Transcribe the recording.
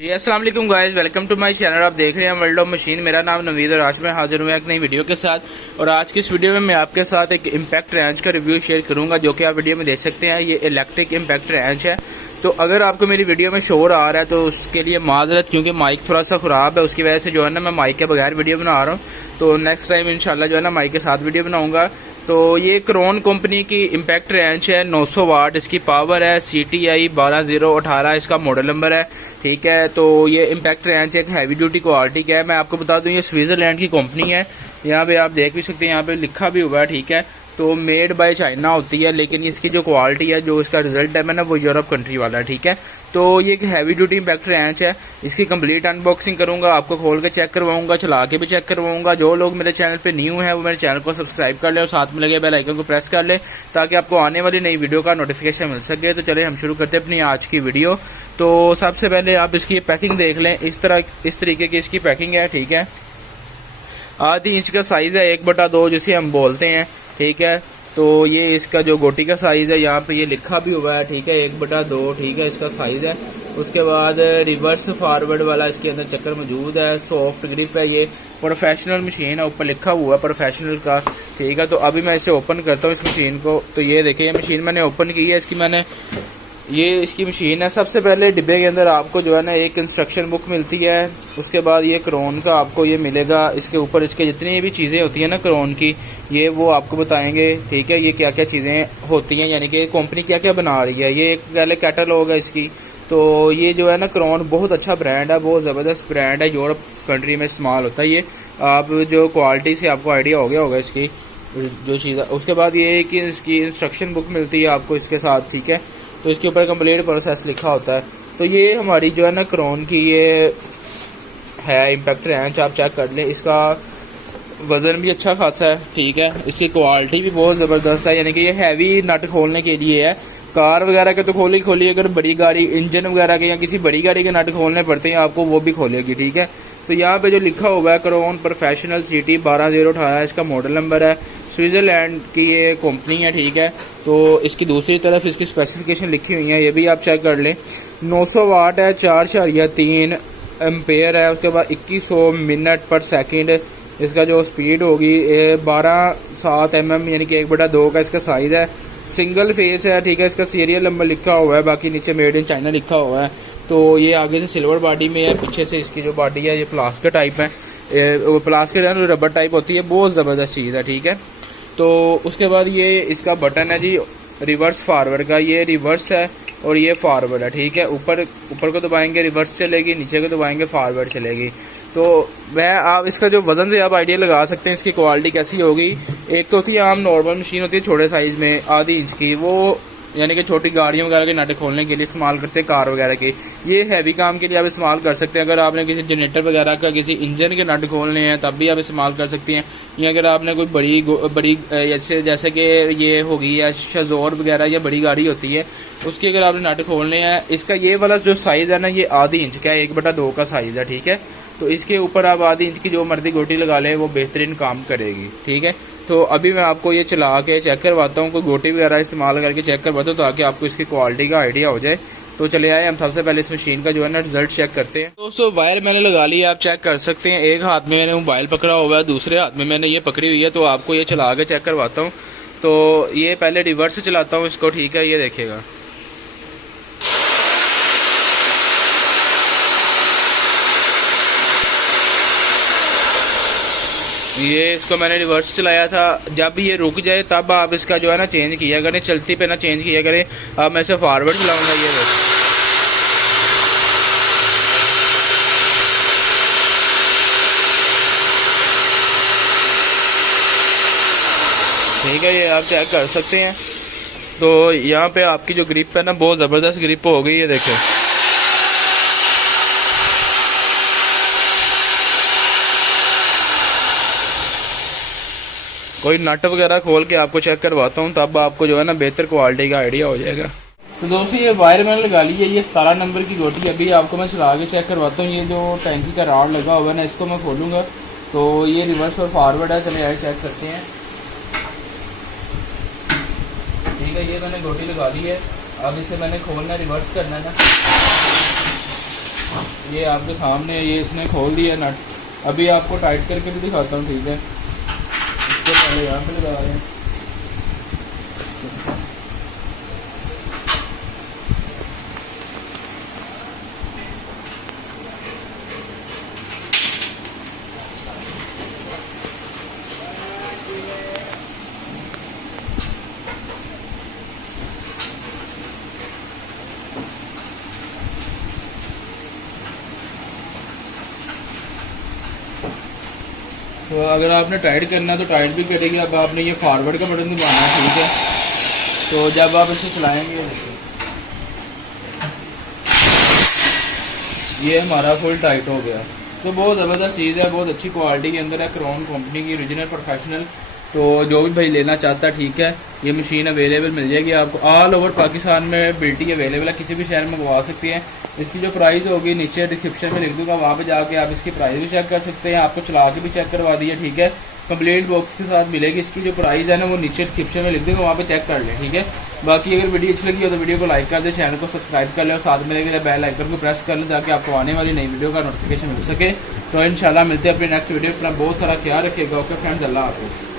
जी अस्सलाम वालेकुम guys, welcome to my channel. आप देख रहे हैं वर्ल्ड ऑफ मशीन। मेरा नाम नवीद और आज मैं हाजिर हुआ एक नई वीडियो के साथ। और आज की इस वीडियो में मैं आपके साथ एक इम्पैक्ट रेंच का रिव्यू शेयर करूंगा, जो कि आप वीडियो में देख सकते हैं। ये इलेक्ट्रिक इम्पैक्ट रेंच है। तो अगर आपको मेरी वीडियो में शोर आ रहा है तो उसके लिए माजरत, क्योंकि माइक थोड़ा सा ख़राब है, उसकी वजह से जो है ना मैं माइक के बगैर वीडियो बना रहा हूँ। तो नेक्स्ट टाइम इंशाल्लाह जो है ना माइक के साथ वीडियो बनाऊंगा। तो ये क्रोन कंपनी की इम्पैक्ट रेंच है, 900 वाट इसकी पावर है, CTI 12018 इसका मॉडल नंबर है। ठीक है, तो ये इम्पैक्ट रेंच एक हैवी ड्यूटी क्वालिटी का है। मैं आपको बता दूं ये स्विट्जरलैंड की कंपनी है। यहाँ पे आप देख भी सकते हैं, यहाँ पे लिखा भी हुआ है। ठीक है, तो मेड बाय चाइना होती है, लेकिन इसकी जो क्वालिटी है, जो इसका रिजल्ट है ना, वो यूरोप कंट्री वाला है। ठीक है, तो ये एक हैवी ड्यूटी इम्पैक्ट रेंच है। इसकी कंप्लीट अनबॉक्सिंग करूंगा, आपको खोल के चेक करवाऊंगा, चला के भी चेक करवाऊंगा। जो लोग मेरे चैनल पे न्यू है वो मेरे चैनल को सब्सक्राइब कर ले और साथ में लगे बेल आइकन को प्रेस कर ले, ताकि आपको आने वाली नई वीडियो का नोटिफिकेशन मिल सके। तो चले हम शुरू करते हैं अपनी आज की वीडियो। तो सबसे पहले आप इसकी पैकिंग देख लें। इस तरीके की इसकी पैकिंग है। ठीक है, आधी इंच का साइज है, 1/2 जिसे हम बोलते हैं। ठीक है, तो ये इसका जो गोटी का साइज है, यहाँ पे ये लिखा भी हुआ है। ठीक है, 1/2 ठीक है इसका साइज है। उसके बाद रिवर्स फॉरवर्ड वाला इसके अंदर चक्कर मौजूद है। सॉफ्ट ग्रिप है, ये प्रोफेशनल मशीन है, ऊपर लिखा हुआ है प्रोफेशनल का। ठीक है, तो अभी मैं इसे ओपन करता हूँ इस मशीन को। तो ये देखिए, ये मशीन मैंने ओपन की है। ये इसकी मशीन है। सबसे पहले डिब्बे के अंदर आपको जो है ना एक इंस्ट्रक्शन बुक मिलती है। उसके बाद ये क्रोन का आपको ये मिलेगा। इसके ऊपर इसके जितनी भी चीज़ें होती हैं ना क्रोन की, ये वो आपको बताएंगे। ठीक है, ये क्या क्या चीज़ें होती हैं, यानी कि कंपनी क्या क्या बना रही है। ये एक पहले कैटलॉग है इसकी। तो ये जो है ना क्रोन बहुत अच्छा ब्रांड है, बहुत ज़बरदस्त ब्रांड है, यूरोप कंट्री में इस्तेमाल होता है ये। आप जो क्वालिटी से आपको आइडिया हो गया होगा इसकी जो चीज़ है। उसके बाद ये कि इसकी इंस्ट्रक्शन बुक मिलती है आपको इसके साथ। ठीक है, तो इसके ऊपर कंप्लीट प्रोसेस लिखा होता है। तो ये हमारी जो है ना क्रोन की ये है इम्पैक्ट रेंच, आप चेक कर लें। इसका वज़न भी अच्छा खासा है। ठीक है, इसकी क्वालिटी भी बहुत ज़बरदस्त है, यानी कि ये हैवी नट खोलने के लिए है। कार वगैरह के तो खोली, अगर बड़ी गाड़ी इंजन वगैरह के या किसी बड़ी गाड़ी के नट खोलने पड़ते हैं आपको, वो भी खोलेगी। ठीक है, तो यहाँ पे जो लिखा हुआ है क्रोन प्रोफेशनल CT 12018 इसका मॉडल नंबर है। स्विट्जरलैंड की ये कंपनी है। ठीक है, तो इसकी दूसरी तरफ इसकी स्पेसिफिकेशन लिखी हुई है, ये भी आप चेक कर लें। 900 वाट है, 4.3 एम्पेयर है। उसके बाद 2100 मिनट पर सेकंड इसका जो स्पीड होगी। 12.7 mm यानी कि 1/2 का इसका साइज है। सिंगल फेस है। ठीक है, इसका सीरियल नंबर लिखा हुआ है, बाकी नीचे मेड इन चाइना लिखा हुआ है। तो ये आगे से सिल्वर बॉडी में है, पीछे से इसकी जो बॉडी है ये प्लास्टिक टाइप है। प्लास्टिक है, रबर टाइप होती है, बहुत ज़बरदस्त चीज़ है। ठीक है, तो उसके बाद ये इसका बटन है जी रिवर्स फॉरवर्ड का। ये रिवर्स है और ये फॉरवर्ड है। ठीक है, ऊपर को दबाएंगे रिवर्स चलेगी, नीचे को दबाएंगे फॉरवर्ड चलेगी। तो वह आप इसका जो वज़न से आप आइडिया लगा सकते हैं इसकी क्वालिटी कैसी होगी। एक तो होती है आम नॉर्मल मशीन होती है छोटे साइज़ में, आधी इंच की, वो यानी कि छोटी गाड़ियों वगैरह के नट खोलने के लिए इस्तेमाल करते हैं, कार वगैरह के। ये हैवी काम के लिए आप इस्तेमाल कर सकते हैं। अगर आपने किसी जनरेटर वगैरह का किसी इंजन के नट खोलने हैं तब भी आप इस्तेमाल कर सकती हैं। या अगर आपने कोई बड़ी जैसे कि ये होगी या शजोर वगैरह या बड़ी गाड़ी होती है, उसके अगर आपने नट खोलने हैं। इसका ये वाला जो साइज़ है ना, ये आधी इंच का है, 1/2 का साइज़ है। ठीक है, तो इसके ऊपर आप आधी इंच की जो मर्जी गोटी लगा लें, वो बेहतरीन काम करेगी। ठीक है, तो अभी मैं आपको ये चला के चेक करवाता हूँ, कोई गोटी वगैरह इस्तेमाल करके चेक करवाता हूँ, ताकि आपको इसकी क्वालिटी का आइडिया हो जाए। तो चले आए हम सबसे पहले इस मशीन का जो है ना रिजल्ट चेक करते हैं। दोस्तों वायर मैंने लगा ली है, आप चेक कर सकते हैं। एक हाथ में मैंने मोबाइल पकड़ा हुआ है, दूसरे हाथ में मैंने ये पकड़ी हुई है। तो आपको ये चला के चेक करवाता हूँ। तो ये पहले रिवर्स से चलाता हूँ इसको। ठीक है, ये देखिएगा, ये इसको मैंने रिवर्स चलाया था। जब ये रुक जाए तब आप इसका जो है ना चेंज किया करें, चलती पे ना चेंज किया करें। अब मैं इसे फॉरवर्ड चलाऊंगा, ये देखो। ठीक है, ये आप चेक कर सकते हैं। तो यहाँ पे आपकी जो ग्रिप है ना, बहुत ज़बरदस्त ग्रिप हो गई है, देखें। कोई नट वगैरह खोल के आपको चेक करवाता हूँ, तब आपको जो है ना बेहतर क्वालिटी का आइडिया हो जाएगा। तो दोस्तों ये वायर मैंने लगा ली है, ये 17 नंबर की गोटी। अभी आपको मैं चला के चेक करवाता हूँ। ये जो टैंकी का रॉड लगा हुआ है ना, इसको मैं खोलूँगा। तो ये रिवर्स और फॉरवर्ड है, चले आए चेक करते हैं। ठीक है, ये मैंने गोटी लगा ली है। अब इसे मैंने खोलना रिवर्स करना है ना। ये आपके सामने ये इसने खोल दिया नट। अभी आपको टाइट करके भी दिखाता हूँ, ठीक है। इसको पहले यहाँ पे लगा रहे हैं। तो अगर आपने टाइट करना है तो टाइट भी करेगी। अब आपने ये फॉरवर्ड का बटन दबाना है, ठीक है। तो जब आप इसे चलाएंगे, ये हमारा फुल टाइट हो गया। तो बहुत ज़बरदस्त चीज़ है, बहुत अच्छी क्वालिटी के अंदर है, क्राउन कंपनी की ओरिजिनल प्रोफेशनल। तो जो भी भाई लेना चाहता है, ठीक है, ये मशीन अवेलेबल मिल जाएगी आपको। ऑल ओवर पाकिस्तान में बिल्टी अवेलेबल है, किसी भी शहर में मंगवा सकते हैं। इसकी जो प्राइस होगी नीचे डिस्क्रिप्शन में लिख दूंगा, वहाँ पे जाके आप इसकी प्राइस भी चेक कर सकते हैं। आपको चला के भी चेक करवा दिया, ठीक है। कंप्लीट बॉक्स के साथ मिलेगी। इसकी जो प्राइस है ना वो नीचे डिस्क्रिप्शन में लिख दूंगा, वहाँ पे चेक कर लें, ठीक है। बाकी अगर वीडियो अच्छी लगी हो तो वीडियो को लाइक कर दे, चैनल को सब्सक्राइब कर ले और साथ में लगे बेल आइकन को प्रेस कर लें ताकि आपको आने वाली नई वीडियो का नोटिफिकेशन मिल सके। तो इंशाल्लाह मिलते हैं अपने नेक्स्ट वीडियो। अपना बहुत सारा ख्याल रखिएगा। ओके फ्रेंड्स, अल्लाह हाफिज़।